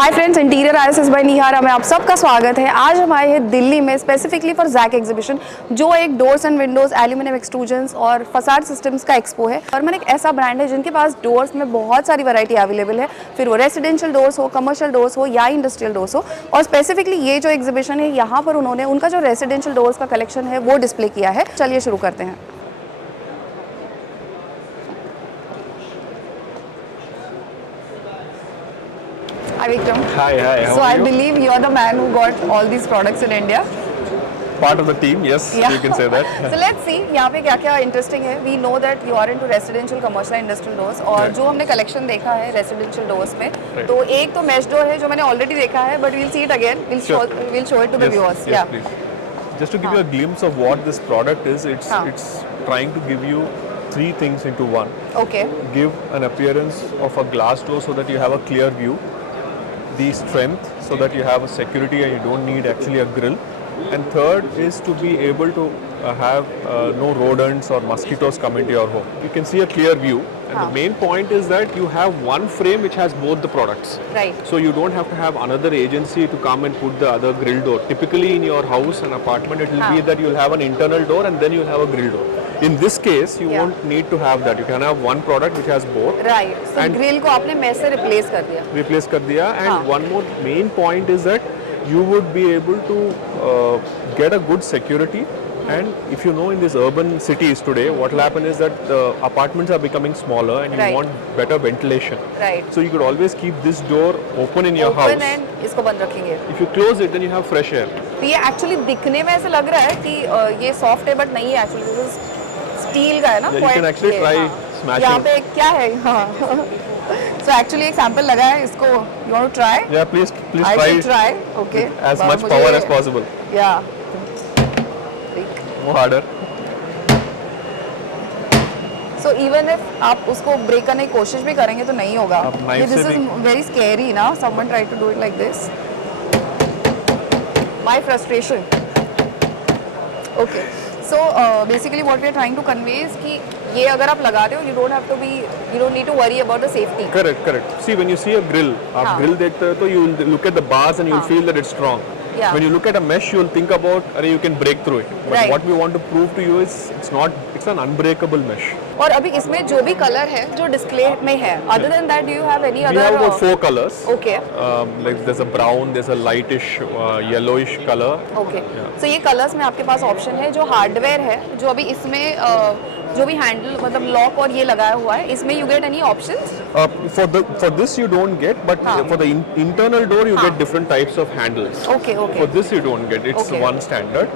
Hi friends, interior ISS by Nihara में आप सबका स्वागत है। आज हम आए हैं दिल्ली में स्पेसिफिकली फॉर जैक एग्जीबिशन, जो एक डोर्स एंड विंडोज, एल्यूमिनियम एक्सट्रूजन्स और फसाड सिस्टम्स का एक्सपो है। फर्मन एक ऐसा ब्रांड है जिनके पास डोर्स में बहुत सारी वैरायटी अवेलेबल है, फिर वो रेसिडेंशियल डोर्स हो, कमर्शियल डोर्स हो या इंडस्ट्रियल डोर्स हो। और स्पेसिफिकली ये जो एग्जीबिशन है, यहाँ पर उन्होंने उनका जो रेसिडेंशियल डोर्स का कलेक्शन है वो डिस्प्ले किया है। चलिए शुरू करते हैं। Hi Vikram. Hi, how So are I you? believe you are the man who got all these products in India. Part of the team, yes, Yeah. you can say that. So let's see यहाँ पे क्या क्या interesting है। We know that you are into residential, commercial, industrial doors और Right. जो हमने collection देखा है रेसिडेंशियल डोर्स में, Right. तो एक तो मैश डोर है जो मैंने ऑलरेडी देखा है, but we'll see it again. We'll show it to the viewers. Yes, Yeah. please. Just to give you a glimpse of what this product is, it's trying to give you three things into one. Okay. Give an appearance of a glass door so that you have a clear view. The strength so that you have a security and you don't need actually a grill. And third is to be able to have no rodents or mosquitoes come into your home. You can see a clear view. And the main point is that you have one frame which has both the products. Right. So you don't have to have another agency to come and put the other grill door. Typically in your house and apartment it will be that you'll have an internal door and then you'll have a grill door. In this case you won't need to have that. You can have one product which has both. Right. So And grill को आपने mash से replace कर दिया. Replace कर दिया. And one more main point is that you would be able to get a good security. And if you know in these urban cities today, what will happen is that the apartments are becoming smaller and you Right. want better ventilation. Right. So you could always keep this door open in your Open house. and इसको बंद रखेंगे. If you close it, then you have fresh air. तो ये actually दिखने में ऐसा लग रहा है कि ये सॉफ्ट है, बट नहीं है एक्चुअली. दिस इज स्टील का है ना. Yeah, you can actually try smashing. यहाँ पे क्या है? हाँ. So actually एक सैंपल लगा है इसको. You want to try? Yeah, please I try should try. Okay. as much power as possible. Yeah. More harder. So even if आप उसको ब्रेक करने की कोशिश भी करेंगे तो नहीं होगा. आप knife This से is very scary ना. Someone tried to do it like this. My frustration. Okay. So basically what we are trying to convey is कि ये अगर आप लगाते हो, you don't need to worry about the safety. Correct. See, when you see a grill, आप grill देखते हो तो you will look at the bars and you will feel that it's strong. Yeah. When you look at a mesh, you will think about, you can break through it. But Right. what we want to prove to you is it's an unbreakable mesh. और अभी इसमें जो भी colour है जो display में है, other than that do you have any We other? have about 4 colors. Okay. Like there's a brown, there's a lightish, yellowish color. Okay. So ये कलर्स में आपके पास ऑप्शन है. जो हार्डवेयर है, जो अभी इसमें जो भी हैंडल मतलब लॉक और ये लगाया हुआ है, इसमें you get any options? For this you don't get, but for the internal door you get different types of handles. Okay. For this you don't get. It's Okay. one standard.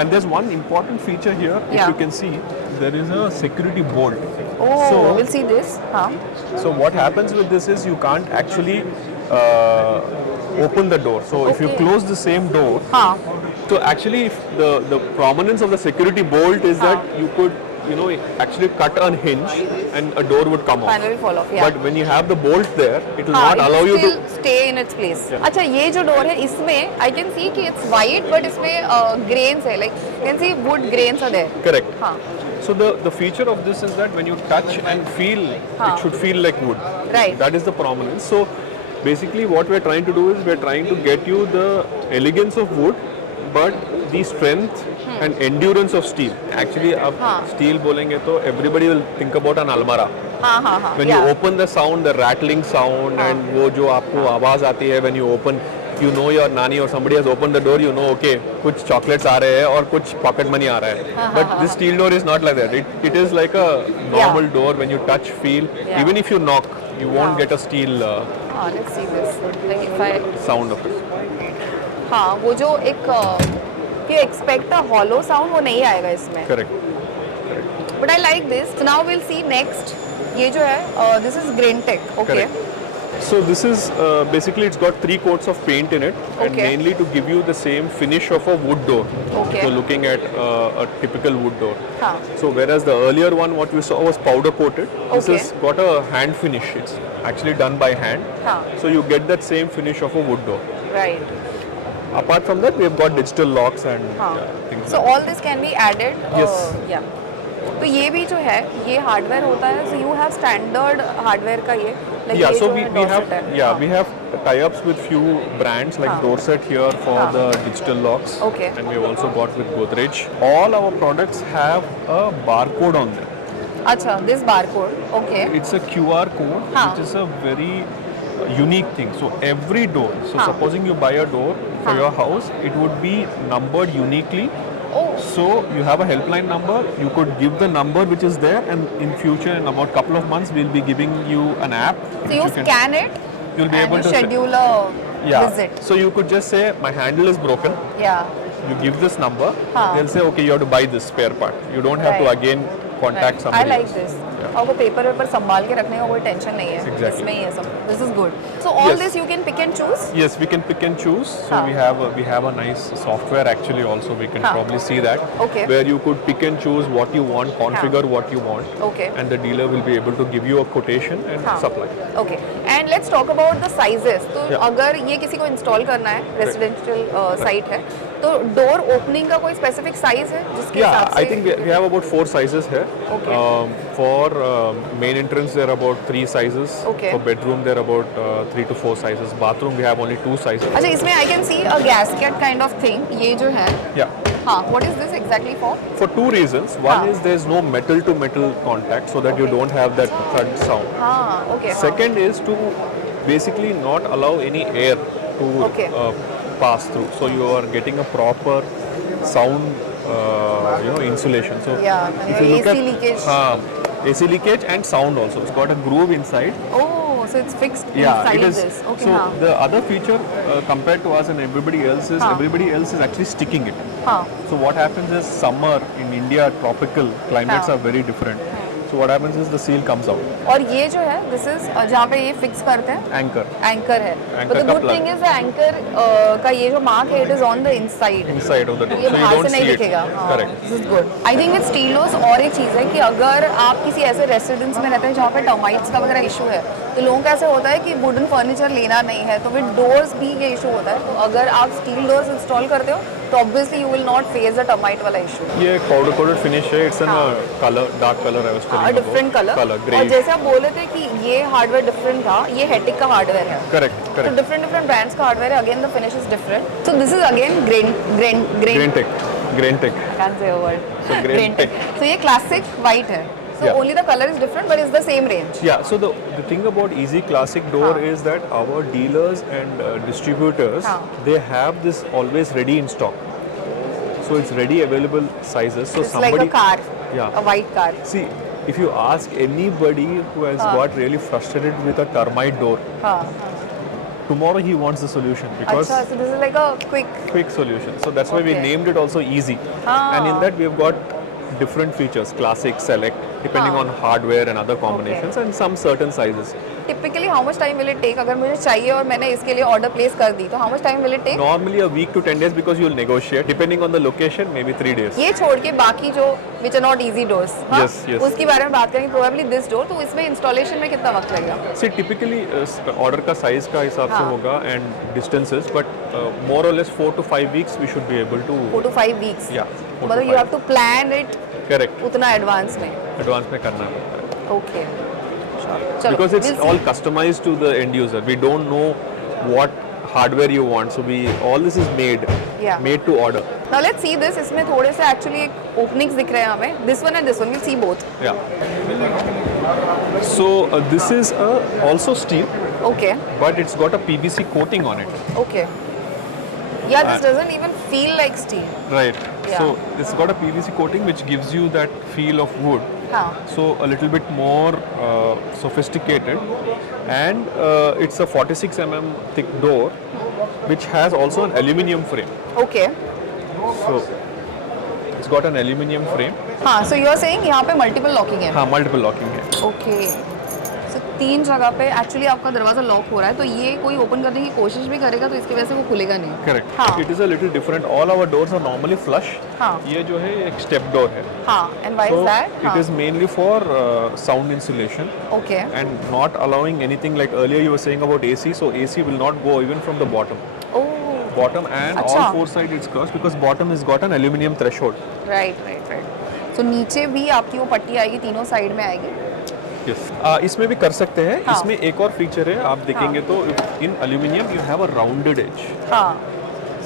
And there's one important feature here. If Yeah. you can see, there is a security bolt. Oh, we'll see this. हाँ. So what happens with this is you can't actually open the door. So if you Okay. close the same door, हाँ. so actually if the prominence of the security bolt is that you could actually cut a hinge and a door would come off. Finally fall off. Yeah. But when you have the bolt there, it will हाँ, not it allow you still to. stay in its place. Yeah. अच्छा, ये जो door है इसमें I can see कि it's white but इसमें grains है, like you can see wood grains are there. Correct. हाँ. So the feature of this is that when you touch and feel, it should feel like wood. Right. That is the prominence. So basically what we're trying to do is we're trying to get you the elegance of wood, but the strength and endurance of steel. Actually, अब steel बोलेंगे तो everybody will think about an almara. हाँ. When you open the sound, the rattling sound, and वो जो आपको आवाज आती है when you open, you know your nani or somebody has opened the door, you know okay, कुछ chocolates आ रहे हैं और कुछ pocket money आ रहा है. But this steel door is not like that. It is like a normal door. When you touch, feel. Yeah. Even if you knock, you won't get a steel Let's see this. Like if I sound of it. हाँ, वो जो एक you expect a hollow sound वो नहीं आएगा इसमें. Correct. But I like this. So now we'll see next. ये जो है this is Greentech. Okay. Correct. So this is basically it's got 3 coats of paint in it, and Okay. mainly to give you the same finish of a wood door. Okay. So looking at a typical wood door. हाँ. So whereas the earlier one what we saw was powder coated, this Okay. has got a hand finish. It's actually done by hand. हाँ. So you get that same finish of a wood door. Right. Apart from that, we have got digital locks and हाँ. things. So like all this can be added. Yes. Yeah. तो ये भी जो है ये hardware होता है. So you have standard hardware का ये. that. Like Yeah. ये So जो we है we door have set है. yeah हाँ. we have tie-ups with few brands like Dorset here for the digital locks. Okay. And we've also got with Godrej. All our products have a barcode on them. अच्छा, this barcode, okay. It's a QR code, which is a very unique thing. So every door, supposing you buy a door for your house, it would be numbered uniquely. Oh. So you have a helpline number, you could give the number which is there, and in future, in about couple of months, we'll be giving you an app. So you scan it, you'll be and able you to schedule a visit. So you could just say, my handle is broken. Yeah. You give this number, they'll say, okay, you have to buy this spare part. You don't have to again contact somebody. I like this. और वो paper संभाल के रखने का कोई tension नहीं है. Exactly. इसमें ही है सब. This is good. So all this you can pick and choose. Yes, we can pick and choose. So we have a nice software actually also. We can probably see that. Okay. Where you could pick and choose what you want, configure what you want. Okay. And the dealer will be able to give you a quotation and supply. Okay. And let's talk about the sizes. तो अगर ये किसी को install करना है, residential site है, तो door opening का कोई स्पेसिफिक साइज है जिसके हिसाब से? I think we have about 4 sizes here. Okay. For main entrance there are about 3 sizes. Okay. For bedroom there are about 3 to 4 sizes. Bathroom we have only 2 sizes. अच्छा, इसमें I can see a gasket kind of thing. ये जो है. Yeah. हाँ. What is this exactly for? For 2 reasons. One is there is no metal to metal contact, so that you don't have that thud sound. हाँ. Okay. Second is to basically not allow any air to pass through. So you are getting a proper sound, insulation. So if you look AC leakage. AC leakage and sound also. It's got a groove inside. Oh, so it's fixed Yeah, inside it is. this. Okay. So the other feature compared to us and everybody else is everybody else is actually sticking it. So what happens is summer in India, tropical climates are very different. So what happens is the seal comes out. और ये जो है, this is जहाँ पे ये fix करते हैं. Anchor. Anchor है. Anchor But the का good plug. thing is the anchor का ये जो mark है, it is on the inside. Inside of the door. ये So you बाहर don't से नहीं see it. दिखेगा. Correct. This is good. I think with Steelos और एक चीज़ है कि अगर आप किसी ऐसे रेसिडेंस में रहते हैं जहाँ पे टर्माइट्स का वगैरह इशू है, तो लोगों का ऐसे होता है कि वुडन फर्नीचर लेना नहीं है, तो विद डोर्स भी ये इशू होता है. तो अगर आप स्टील डोर्स इंस्टॉल करते हो, तो obviously you will not face the termite वाला इशू. ये powder coated finish है. It's in a color, dark color. I was telling you about. Different colour. Grey. और जैसे आप बोले थे कि ये हार्डवेयर डिफरेंट था, ये हेटिक का हार्डवेयर है. Correct. So different ब्रांड्स का हार्डवेयर है. Again the finish is different. So this is again grain Tech. Can't say a word. So Grain Tech. So ये classic white है. So only the color is different, but it's the same range. Yeah. So the thing about Easy Classic door is that our dealers and distributors they have this always ready in stock. So it's ready available sizes. So It's somebody. like a car. Yeah. A white car. See, if you ask anybody who has got really frustrated with a termite door, tomorrow he wants the solution because अच्छा, so this is like a quick solution. So that's why we Okay. named it also Easy. And in that we have got different features, classic, select, depending on hardware and other combinations and some certain sizes. Typically how much time will it take? अगर मुझे चाहिए और मैंने इसके लिए order place कर दी, तो how much time will it take? Normally a week to 10 days because you'll negotiate. Depending on the location, maybe 3 days. ये छोड़ के बाकी जो which are not easy doors, हाँ? Yes, yes. उसके बारे में बात करेंगे. Probably this door, तो इसमें installation में कितना वक्त लगेगा? See, typically order का size का हिसाब से होगा and distances, but more or less 4 to 5 weeks we should be able to. 4 to 5 weeks. Yeah. 4 to मतलब you 5. have to plan it. Correct. उतना एडवांस में. Advance में करना है. Okay. चलो. Because it's we'll see. all customized to the end user. We don't know what hardware you want, so all this is made to order. Now let's see this. इसमें थोड़े से actually openings दिख रहे हैं हमें. This one and this one. We'll see both. Yeah. So this is also steel, Okay. but it's got a PVC coating on it. Okay. Yeah, this doesn't even feel like steel. Right. Yeah. So it's got a PVC coating which gives you that feel of wood. हाँ. So a little bit more sophisticated, and it's a 46 mm thick door, which has also an aluminium frame. Okay. So it's got an aluminium frame. हाँ. So you are saying यहाँ पे multiple locking है. हाँ, multiple locking है. Okay. So 3 जगह पे actually आपका दरवाजा लॉक हो रहा है, तो ये कोई ओपन करने की कोशिश भी करेगा तो इसकी वजह से वो खुलेगा नहीं. Correct. हाँ. It is a little different. All our doors are normally flush. हाँ. ये जो है एक step door है. हाँ. And why So is that? it is mainly for sound insulation Okay. and not allowing anything like earlier you were saying about AC. So AC will not go even from the bottom. Oh. Bottom and अच्छा. all 4 sides it's crossed because bottom has got an aluminium threshold. Right. So नीचे भी आपकी वो पट्टी आएगी, तीनों side में आएगी. यस इसमें भी कर सकते हैं. हाँ. इसमें एक और फीचर है, आप देखेंगे तो in aluminium you have a rounded edge. हाँ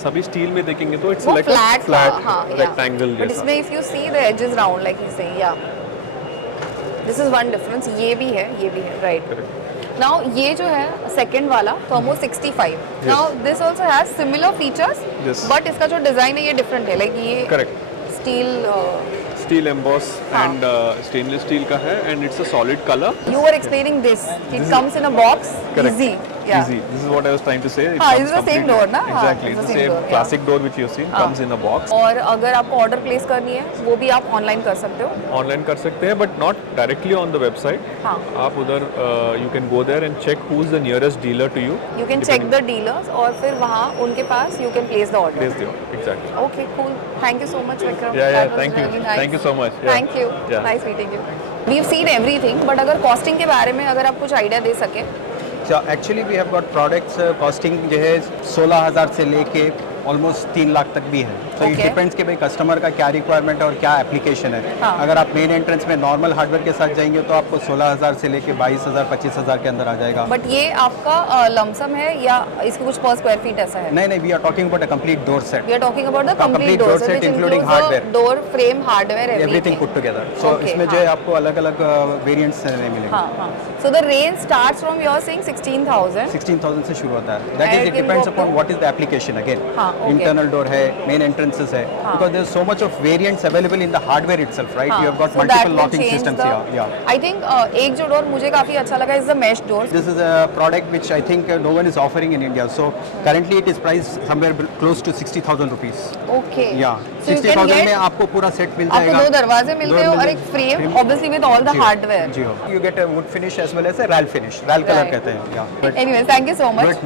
सभी स्टील में देखेंगे तो इट्स वो लाइक फ्लैट अ फ्लैट हाँ रेक्टेंगल बट जैसा. इसमें if you see the edge is round like you saying या दिस इज वन डिफरेंस. ये भी है राइट. नाउ ये जो है सेकंड वाला तो वो 65. Now this also has similar features Yes. But इसका जो डिजाइन है ये डिफरेंट है. लाइक ये करेक्ट स्टील स्टील एम्बॉस हाँ. एंड स्टेनलेस स्टील का है and it's a solid colour. you were explaining this. It comes in a box. Correct. Easy. Yeah. Easy. This is what I was trying to say. It हाँ, comes it's the same completely- door ना? हाँ, Exactly. it's It's the the same same door, yeah. classic door which you've seen comes in a box. और अगर आपको order place करनी है वो भी आप ऑनलाइन कर सकते हो. ऑनलाइन कर सकते हैं but not directly on the website. हाँ. आप उधर you can go there and check who is the nearest dealer to you. You can check the dealers और फिर वहाँ उनके पास you can place the order. Place दियो. Exactly. Okay cool. Thank you so much Vikram. Yeah, yeah, That was thank you. really nice. Thank you so much. Yeah. Thank you. Yeah. Nice meeting you. We have seen everything but अगर costing के बारे में अगर आप कुछ idea दे सके. So actually we have got products costing जो है 16,000 से लेके ऑलमोस्ट 3 लाख तक भी है. तो इट Okay. डिपेंड्स कि भाई कस्टमर का क्या रिक्वायरमेंट है और क्या एप्लीकेशन है. हाँ. अगर आप मेन एंट्रेंस में नॉर्मल हार्डवेयर के साथ जाएंगे तो आपको 16,000 से लेके 22,000 25,000 के अंदर आ जाएगा. बट ये आपका लमसम है या इसके कुछ पर स्क्वायर फीट ऐसा है. नहीं we are talking about a complete door set. We are talking about the complete complete door door set which including includes hardware. the door frame, hardware, everything put together. So Okay, इसमें जो हाँ. है आपको अलग अलग variants मिलेंगे. हाँ. So the range starts from you are saying 16,000. 16,000 से शुरू होता है. That And is it it can depends go up upon to- what is the application again. हाँ, okay. इंटरनल डोर है, मेन एंट्रेंसेस है, हाँ. Because there is so much of variants available in the hardware itself, right. You have got So that multiple will locking change systems. the- या I think एक जो door मुझे काफी अच्छा लगा is the mesh door. This is a product which I think no one is offering in India. So currently it is priced somewhere close to 60,000 rupees. Okay. Yeah, So you can 60,000 में get आपको पूरा set मिल आपको जाएगा. 2 दरवाजे मिलते हैं और एक frame obviously with all the hardware. जी हो. You get a wood finish as well as a RAL finish. RAL color Right. कहते हैं. Yeah. Anyway, thank you so much. Good.